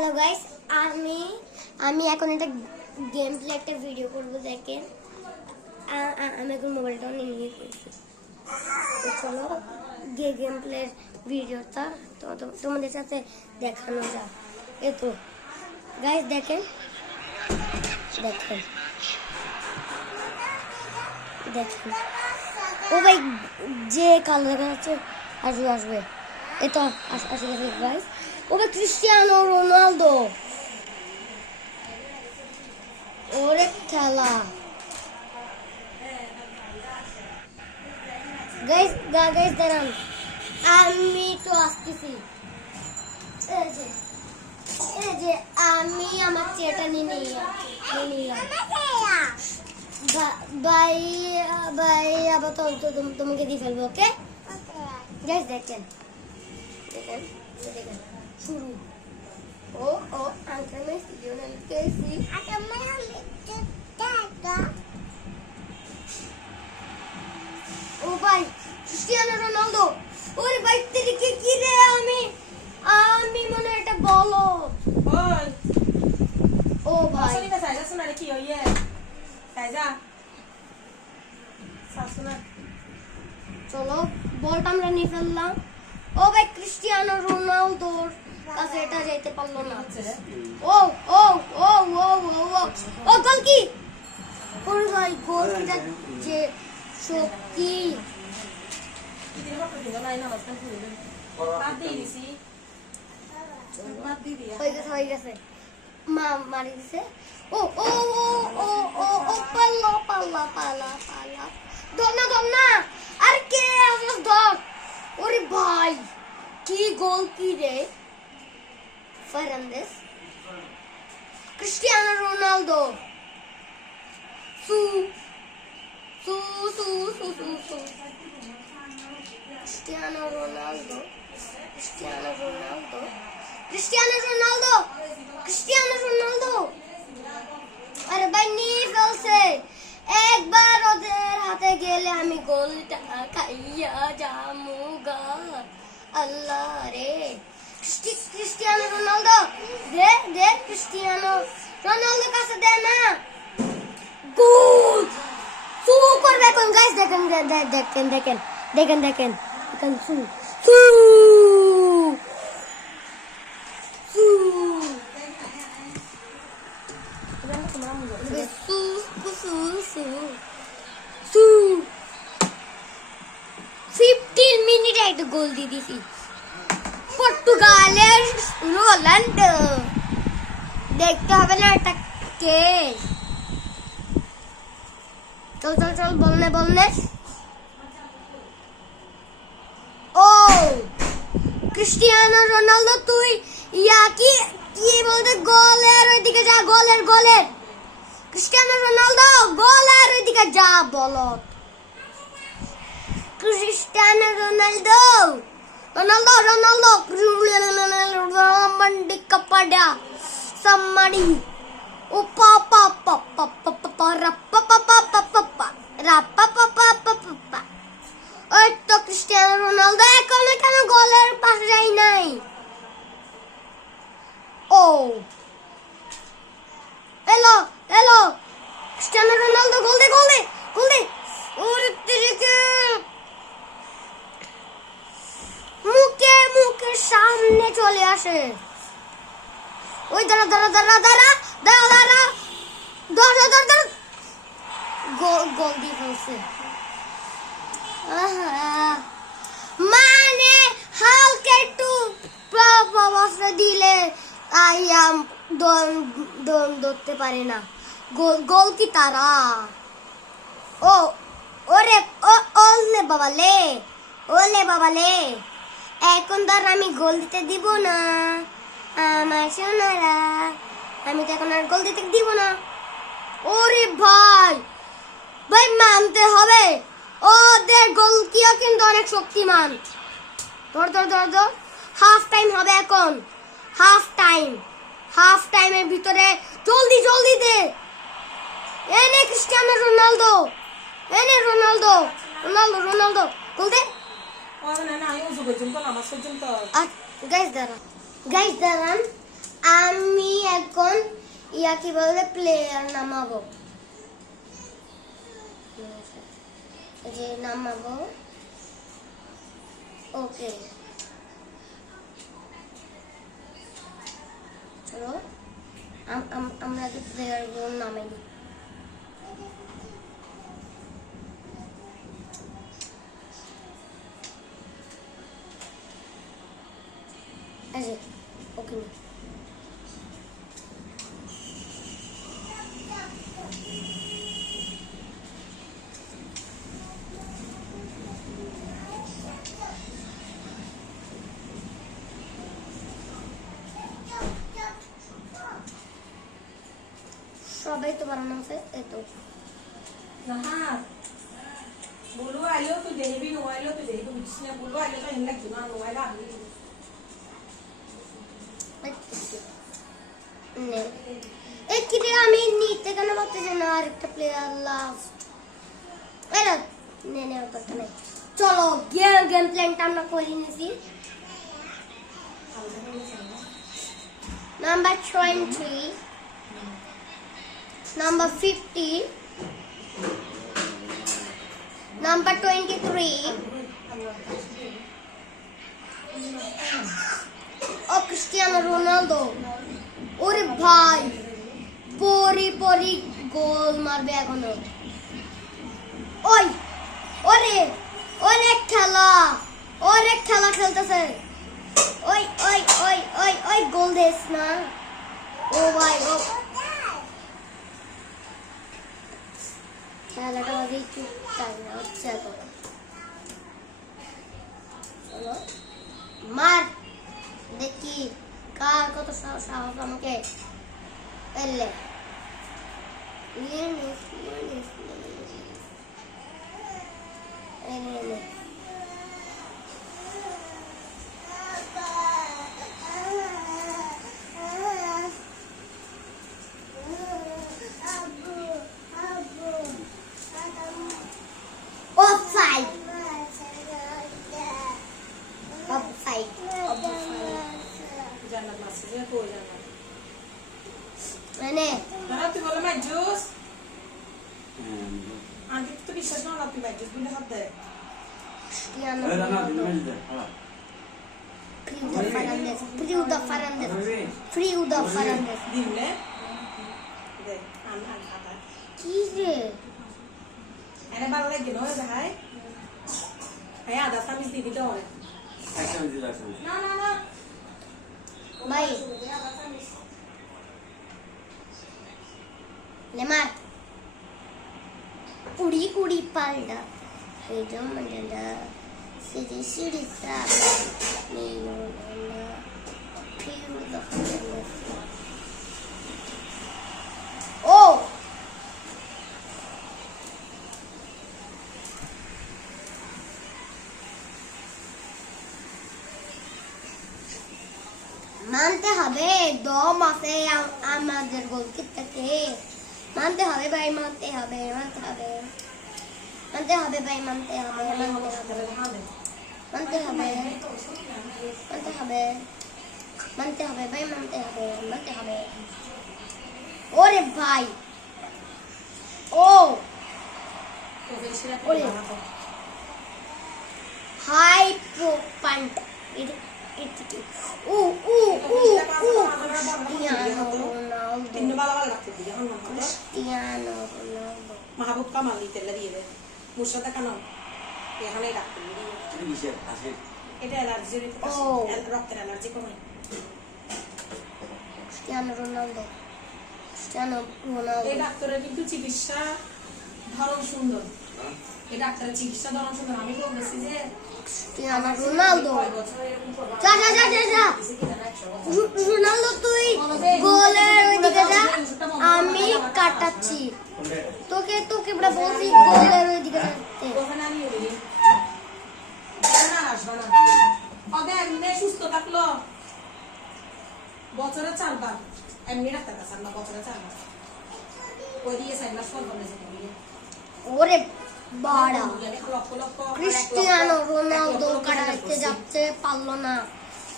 Hello guys, আমি এখন একটা গেম প্লে একটা ভিডিও করব। দেখেন আমি এখন মোবাইলটা নিয়ে করেছি। তো চলো গেম প্লের ভিডিওটা তোমাদের সাথে দেখানো যাক। এই তো গাইস দেখেন দেখেন দেখেন ও ভাই যে কালো দেখা যাচ্ছে আসবে এই তো আসবে গাইস। ও ভাই ক্রিস্টিয়ানো রোনালদো ওরে খেলা গাইস দাঁড়ান আমি তো আসতেছি। এই যে আমি আমার চেয়ারটা নিয়ে নিলাম ভাই আবার তোমাকে দিয়ে ফেলবো। ওকে গাইস দেখেন শুরু। ও আঙ্কেল মেসি লিওনেল মেসি ও ভাই ক্রিস্টিয়ানো রোনালদো ওরে ভাই তেরিকে কি রে আমি মনে এটা বলো ওই ও ভাই আসলে না সাইজা শোনা কি হইয়ে সাইজা শাশুনা চলো বলটা আমরা নিয়ে ফেললাম। ও ভাই ক্রিস্টিয়ানো রোনালদোর কাছে এটা যেতে পারলো না। ও ও ও ও ও ও গোল কি ওরে ভাই গোল কিটা যে শক্তি ইদিন বাপ দিন নাই না মাস্তান করে বাদ দিয়ে দিছি বাদ দিয়ে দিয়া হয়ে গেছে মারি দিছে। ও ও ও ও ও ও পাল্লা দন্না আর কে আসল ধর। ওরে ভাই কি গোল কি রে ফার্নান্দেস ক্রিস্টিয়ানো রোনালদো সু সু সু সু সু সু ক্রিস্টিয়ানো রোনালদো আরে ভাই নিয়ে ফেলছে। একবার ওদের হাতে গেলে আমি গোলটা খাইয়া জামুগা আল্লাহ রে। ক্রিস্টিয়ানো রোনালদো দে ক্রিস্টিয়ানো রোনালদো কাছে দে না গোল সু করবে কোন গাইস দেখেন সু সু 15 মিনিটে একটা গোল দিয়ে দিছি। পর্তুগালের রোনালদো দেখতে হবে না এটা কে। চল বলনে ও ক্রিস্টিয়ানো রোনালদো তুই কি বলতে গোলের ওইদিকে যা গোলের ক্রিস্টিয়ানো রোনালদো গোলের ওইদিকে যা বলো ক্রিস্টিয়ানো রোনালদো মন্ডি কপড়া সম্মানি ও পাপা ওই তো ক্রিস্টিয়ানো রোনালদো এখনো কেন গোলের পাশে যাই নাই। ও এলো ক্রিস্টিয়ানো রোনালদো গোল দে ওরে তেরিকে মুখে সামনে চলে আসে। ওই দাঁড়া গোল দিয়ে ফেলছে। মানে হালকা একটু প্রভাবটা দিলে দম ধরতে পারে না। গোল কি তারা ওলে বাবা লে এখন ধর আমি গোল দিতে দিব না আমার সোনারা, আমি তো এখন আর গোল দিতে দিব না। ওরে ভাই মানতে হবে ওদের গোলকিও কিন্তু অনেক শক্তিমান। ধর হাফ টাইম হবে এখন। হাফ টাইমের ভিতরে জলদি দে। এনে ক্রিস্টিয়ানো রোনালদো গোল দে। ও না আমি ওযু পর্যন্ত নামাজ পর্যন্ত গাইস দাঁড়ান ইয়া কিভাবে প্লেয়ার নামাবো, এই যে নামাবো। ওকে চলো আমরা যে প্লেয়ার গুলো নামাই দিই। এই যে ওকে সবাই তো বানানো আছে, এই তো Nahat. Bulu ayo tu jadi bi no ayo tu jadi tu bisnya bulu ayo tu hendak guna no ayo lah. নে এই কি রে, আমি নিতে কেন পারতেছি না আরেকটা প্লেয়ার লাস্ট। এরা নে নে কথা নাই, চলো গেম প্ল্যানটা আমরা করে নিয়েছি। নাম্বার 20, নাম্বার 50, নাম্বার 23 ও ক্রিস্টিয়ানো রোনালদো। ওরে ভাই পরি গোল মারবে এখনো। ওই অনেক খেলা খেলতেছে। ওই গোল দিস না। ও ভাই ও খেলাটা বাজে চুপ চাই না হচ্ছে তো। চলো মার দেখি কার কত সাহস আমাকে এলে। Offside. Jangan masuknya tu jangan. Mana? Nara tu kalau main jus. Anti tu bisa nara tu main jus boleh hati. Cristiano Ada nak Ronaldo. mana je? Alah. Friuda Fernandes. Dim le. Deh, an kata. কি রে? Ada bal lagi no ya hai. Ayah ada samis di video ni. Action je lah action. Na. ভাই লেমার কুড়ি পাল্টা এই জমা সিরি সিরি সাপ Mayo না ফিউদা ও মানতে হবে দম আছে আমাদের গোলকিপারকে। মানতে হবে ভাই, মানতে হবে ভাই, মানতে হবে মানতে হবে ভাই, মানতে হবে মানতে হবে। ওরে ভাই ও হাই pro point Cristiano Ronaldo. Tinno bala lagte dia han man. Cristiano Ronaldo. Mahabub ka mali tella দিয়ে মুর্শিদা কেন এখানে ডাক্তার Ini bisa asik. এটা অ্যালার্জির Oh. রক্তের অ্যালার্জি কমে Cristiano Ronaldo. এই ডাক্তারের কিন্তু চিকিৎসা ধরন সুন্দর। এই ডাক্তারের চিকিৎসা ধরন সুন্দর। আমি বলতেছি যে Cristiano Ronaldo. যা রোনালদো তুই গোলের ওইদিকে যা, আমি কাটাচ্ছি তোকে বড় বলছি গোলের ওইদিকে যাতে। ওখানে আমি এলি না আসবা না কবে এমনি সুস্থ থাকলো বছরে 4 বার এমনি ডাক্তার কাছে আমরা বছরে 4 বার ওই দিয়ে 4 মাস পর বলে যেতে বলি ওরে বাড়া ক্রিস্টিয়ানো রোনালদো কাটাতে যাচ্ছে,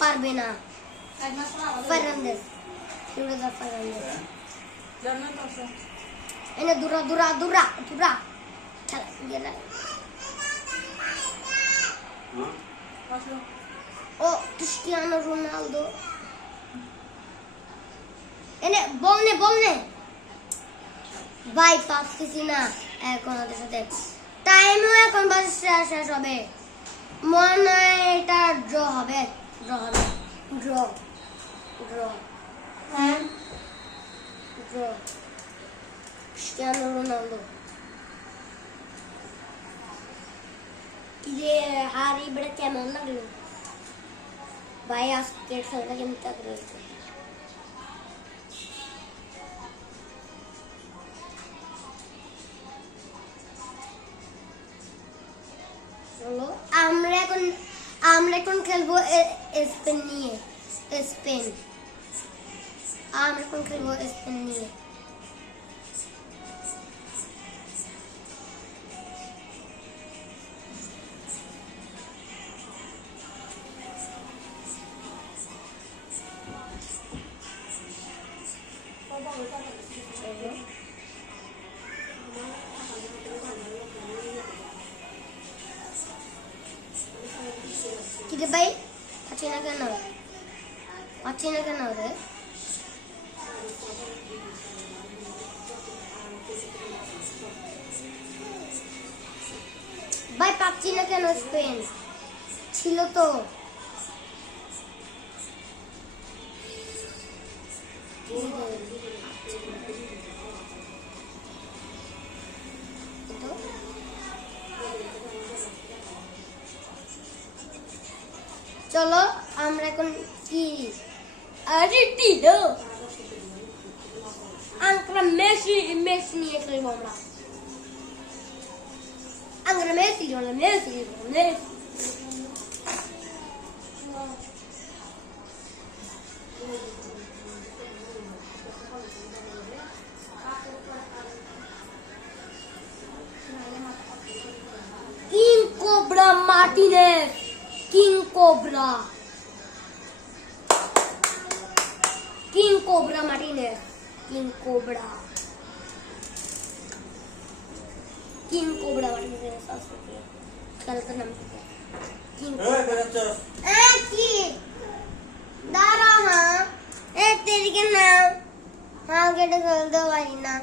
পারবে না। ফার্নান্দেস জান্নাত আসো এনে দূরা দূরা দূরা দূরা খেলা গেলা হ্যাঁ আসো ও ক্রিস্টিয়ানো রোনালদো এনে বল নে ভাই পাচ্ছি না এখন ওদের সাথে টাইমও এখন বাস শেষ হবে মনে হয় এটা ড্র হবে ড্র হ্যাঁ ড্র ক্রিস্টিয়ানো রোনালদো ये हारी बड़ा কেমন লাগলো ভাই আজকে খেলাটা কেমন লাগলো চলো আমরা এখন খেলবো স্পেন নিয়ে আমরা এখন খেলবো স্পেন নিয়ে কিরে ভাই পাচ্ছি না কেন রে ভাই পাচ্ছি না কেন স্পেন ছিল তো চলো আমরা এখন কি আরে টিলো আমরা মেসি নিয়ে খেলবো আমরা Messi king cobra Martinez King Cobra Martinez King Cobra Martinez আসলে খেলাটার নাম কি King এই বেরাচ্ছো কি দাঁড়া হ্যাঁ তেরি के नाम हाँ केटे चल दो भाई ना